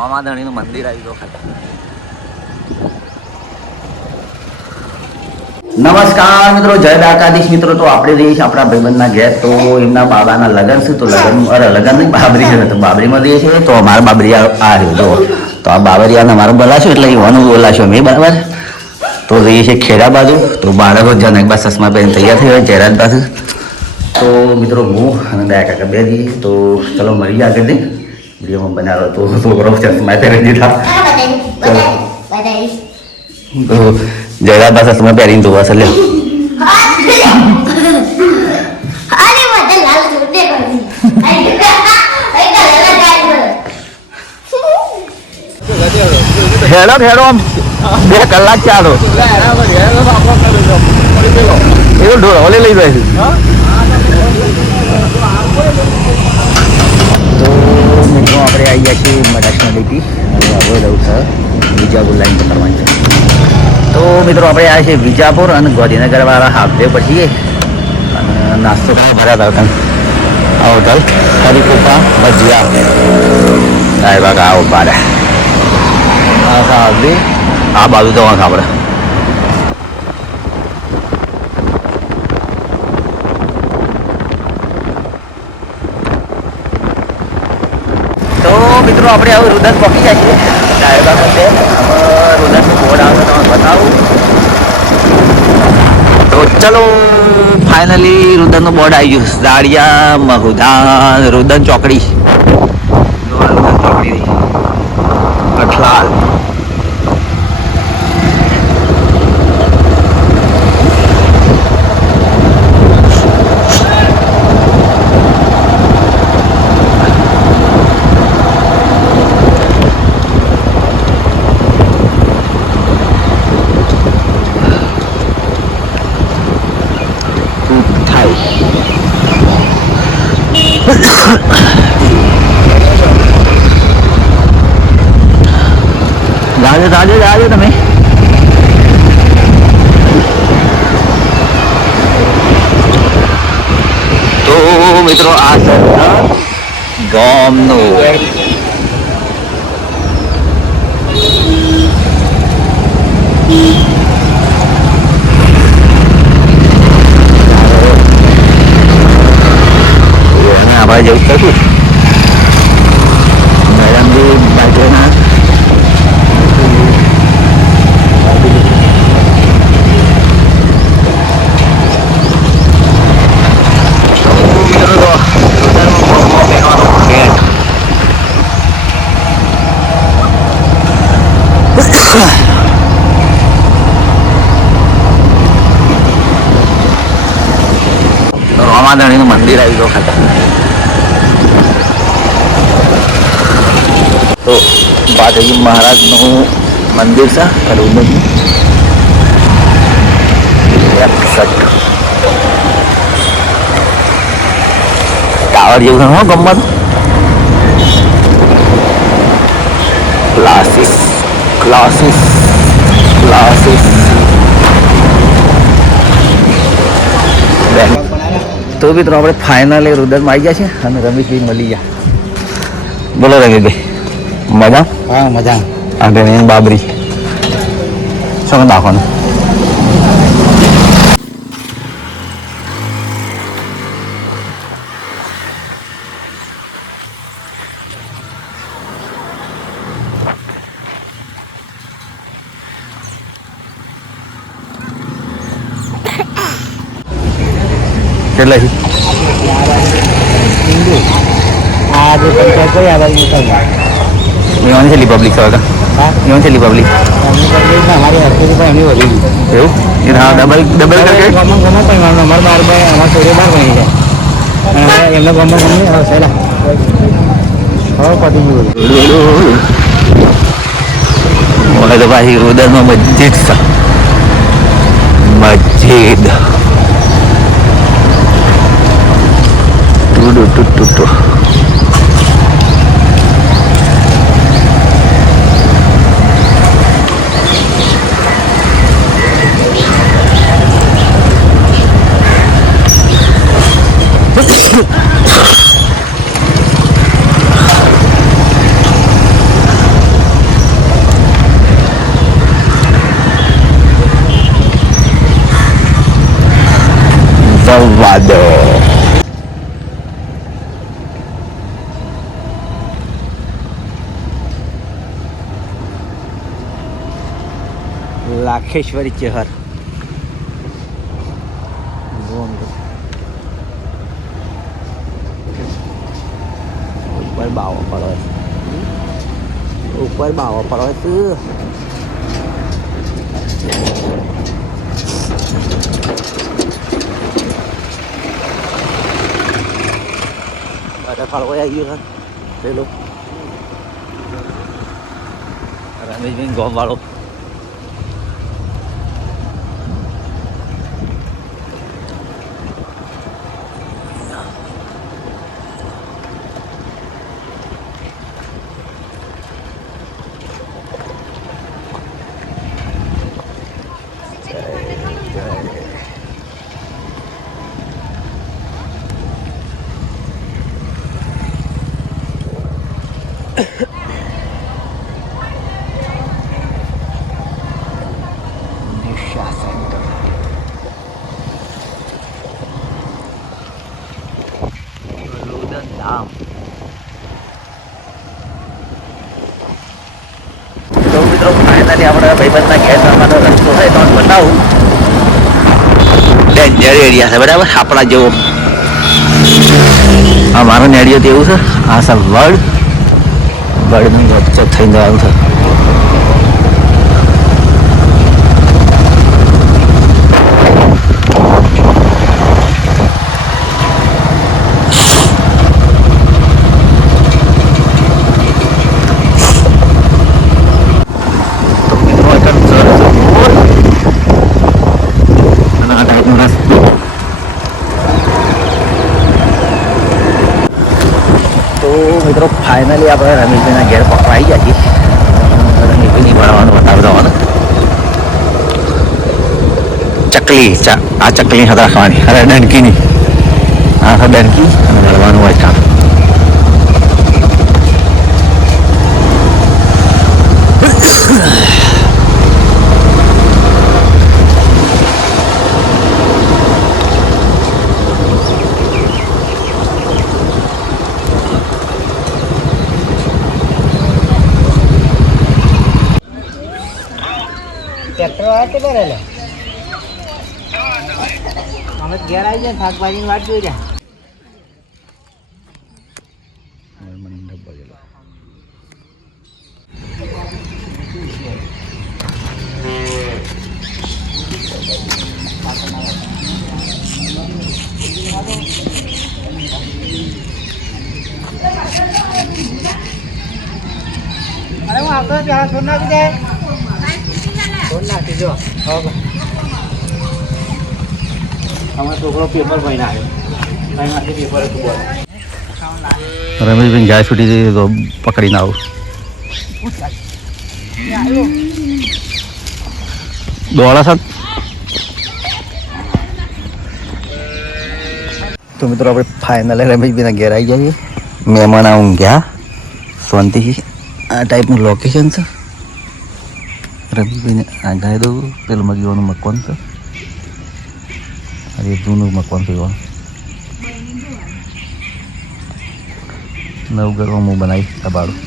રોમાધણીનું મંદિર આવી ગયું ખાલી. નમસ્કાર મિત્રો, જય દ્વારકાધીશ મિત્રો. તો આપણે જઈએ છીએ આપણા ભાઈબંધના ઘેર. તો એમના બાબાના લગ્ન છે. તો લગ્ન નહીં, બાબરી છે. તો બાબરીમાં જઈએ છીએ. તો અમારા બાબરિયા આ રહ્યો જો. તો આ બાબરિયાને અમારું બોલાશું એટલે એવાનું બોલાશું મેં, બરાબર. તો જઈએ છીએ ખેડા બાજુ. તો બાળકો જન એક બાર ચશ્મા પહેરીને તૈયાર થઈ હોય જયરાજ બાજુ. તો મિત્રો હું અને દયા કાકા બે જઈએ. તો ચલો મળીએ આગળ જઈ વિડીયોમાં બનાવો. તો છોકરો ચશ્મા પહેરી દીધા. તો જયરાજ બા ચશ્મા પહેરીને જોવા છે. લ્યો હેડો હેડો આમ 2 કલાક ચાલો એવું ઢોળ લઈ જાય છે. તો મિત્રો આપણે આવી ગયા છીએ મડાસના ડીપી અને હવે રહું છે વિજાપુર લાઈન પકડવાની છે. તો મિત્રો આપણે આવ્યા છીએ વિજાપુર અને ગાંધીનગરવાળા હાફ ડે પછી અને નાસ્તો ભર્યા હતા. આ હોટલ હરિકૃપા ભજીયા સાહેબ આવો બારે આ બાજુ તો વાંક આપણે. તો મિત્રો આપણે હવે રુદન પહોંચી જાય છીએ. ડાયરેક્ટ છે રુદનનું બોર્ડ આવે તમને બતાવું. તો ચલો ફાઇનલી રુદનનું બોર્ડ આવી ગયું. દાળિયા મહુધાન રુદન ચોકડી. રુદન ચોકડી કઠલાલ. જાજો તમે. તો મિત્રો આ છે ગામનું આપણે જવું થતું મેડમજી બાજુના. રોમાધણીનું મંદિર આવી ગયું ખાલી. તો બાજુજી મહારાજનું મંદિર છે ટાવર જેવું છે. ગમત ક્લાસીસ ક્લાસીસ ક્લાસીસ. તો મિત્રો આપણે ફાઇનલી રુદનમાં આવી ગયા છે અને રમેશભાઈ મળી ગયા. બોલો રમેશભાઈ, મજા? હા મજા. આગળ બાબરી શું નાખવાનું? કેટલા છે? આ જે પંચાયત કઈ આવે એવાની છે રિપબ્લિક છે. હા એવાની છે રિપબ્લિક. અમારી હરકતી પણ એમની વધી ગઈ. એવું? એ હા ડબલ ડબલ ગમો પણ અમારે 12 બાય અમારા છોકરી 12 બની જાય અને એમને ગમો ગમી સહેલા હવે પતી ગયું. મને તો પાછી રુદનમાં મસ્જિદ છે. મસ્જિદ ટુ જવા દો. લાખેશ્વરી ચેહર ઉપર બાવો પડે, ઉપર બાવો પડે છે. ફળવો આવી ગયો છે પેલો રમેશભાઈ ગોમ વાળો. નિશા સેન્ટર. લુડન ધામ. તો મિત્રો ફાઇનલી આપણે ભાઈબંધના ઘેર જવાનો રસ્તો હોય તો બતાવું. ડેન્જર એરિયા છે બરાબર આપણા જેવો. આ મારો નેડિયો તો એવું છે. આ સર વડની વચ્ચે થઈને આવ્યું છે. મિત્રો ફાઇનલી આપણે રમેશભાઈના ઘેર પકવાઈ ગયા છીએ. રમેશભાઈની ભણવાનું બતાવતા હોય ચકલી આ ચકલી હતા ખાવાની. અરે ડંકીની આ છે ડંકી અને ભણવાનું હોય કામ. ટ્રેક્ટર વાળા કેટલા રહેલા અમે ઘેર આવી જાય શાકભાજીની વાટ જોઈ જાય. અરે હું આવતો ત્યાં છોડ નાખી દે. છોડ નાખી જો અમારો છોકરો પેપર ભરીને આવ્યો. ભાઈ માટે પેપર હતું બોલ. રમેશભાઈ ગાય છૂટી જઈ તો પકડીને આવું. દોડા સર. તો મિત્રો આપણે ફાઇનલી રમેશભાઈના ઘેર આવી જઈએ. મહેમાન આવું ગયા શાંતિથી. આ ટાઈપનું લોકેશન છે. રમેશભાઈને આ ગાય દઉં. પેલું મગીવાનું મકવાન છે. અરે જૂનું મકવાન છે. નવું ઘરમાં હું બનાવીશ દબાડું.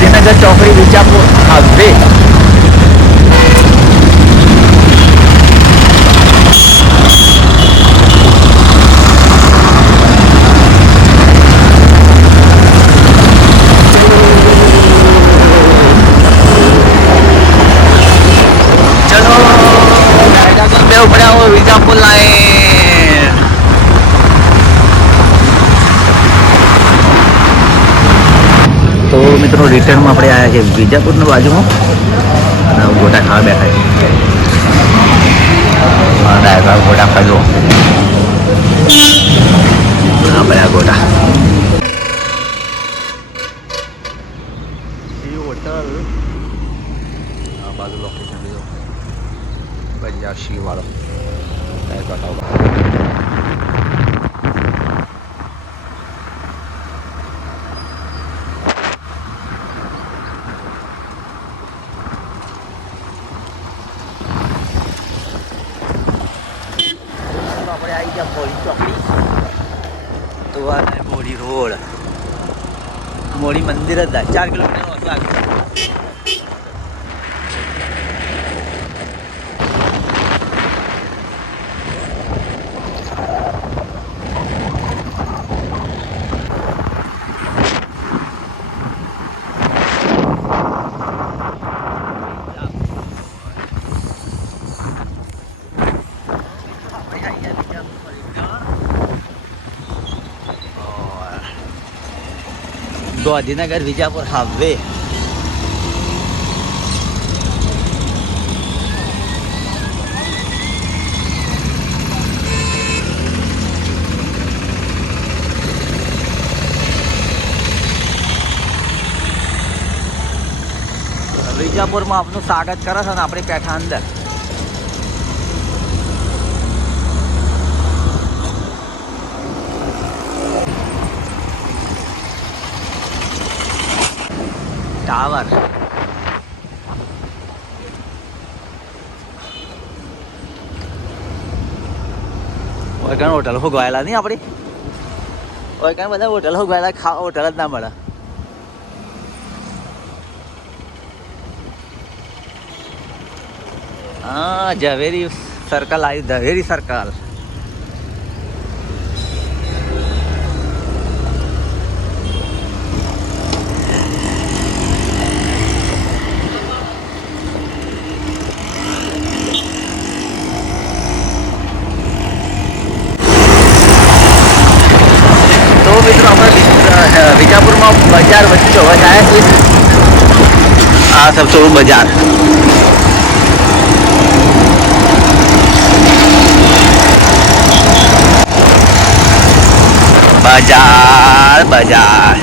ગાંધીનગર ચોકડી વિજાપુર હાઈવે. વિજાપુર લાઈન. તો મિત્રો રિટર્નમાં આપણે આવ્યા છે વિજાપુરના બાજુમાં અને ગોટા ખાવા બેઠા છે. ગોટા ખાજો આપણે આ ગોટા હોટલ આ બાજુ લોકેશન લીધો બજાર શી વાળો આપણે આવી ગયા મોડી ચોકડી. તો આ મોડી રોડ મોડી મંદિર જ 4 કિલોમીટર હતું આગળ. ગાંધીનગર વિજાપુર હાઈવે. વિજાપુરમાં આપનું સ્વાગત કરે છે ને આપણી પેઠા અંદર. ટાવર ઓય હોટલ હોગવાયેલા નહીં આપણી ઓય કાંઈ બધા હોટલ હોગવાયેલા ખાવા હોટલ જ ના મળે. હા ઝવેરી સર્કલ આવ્યું ઝવેરી સર્કલ. મિત્રો આપણે વિજાપુરમાં બજાર વચ્ચે હવે આવ્યા છીએ. આ સબસોરું બજાર. બજાર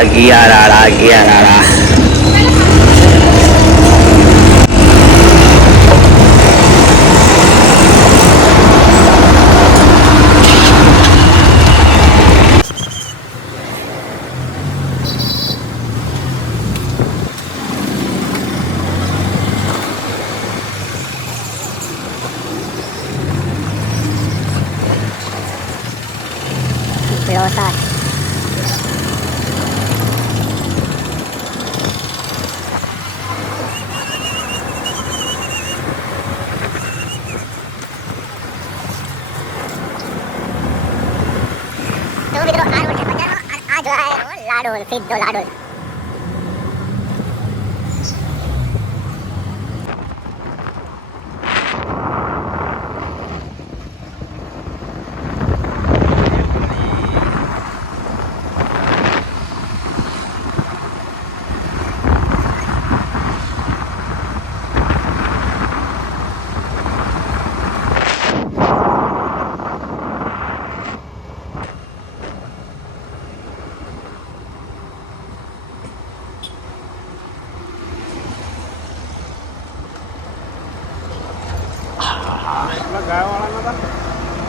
અગિયાર. Pelotas. तो મિત્રો આ રોડ છે બજારનો અને આ જો આ લાડોલ સીધો લાડોલ.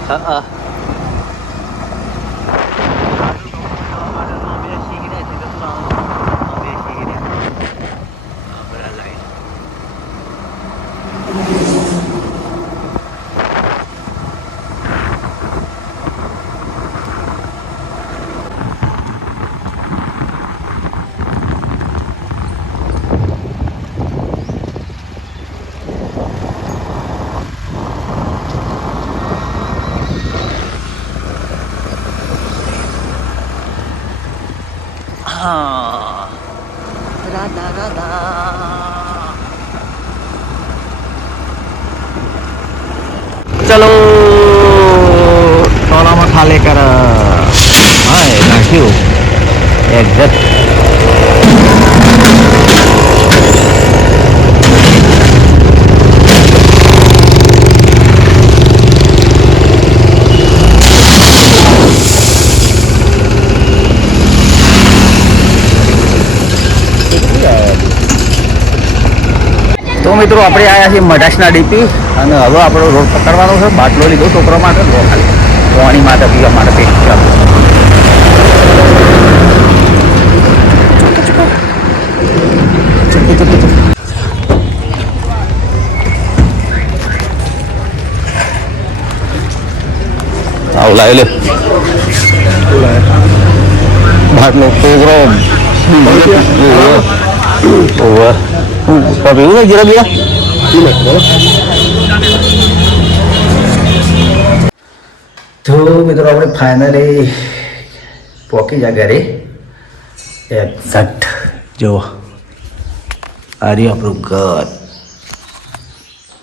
હા ચલો ટોલામાં ખાલી કર હા નાખ્યું એક્ઝેક્ટ તો મિત્રો આપણે આવ્યા છીએ મઢાસના ડીપી અને હવે આપણો રોડ પકડવાનો છે બાટલો લીધો છોકરા માટે લો ખાલી પાણી માટે પીવા માટે પેટ આવું લાવી લે બાટલો છોકરો ઓવર પીવું ને જીરા બીરા તો મિત્રો આપણે ફાઇનલી પહોંચી જાય ઘરે એક્ઝેક્ટ જો આ રહ્યું આપણું ઘર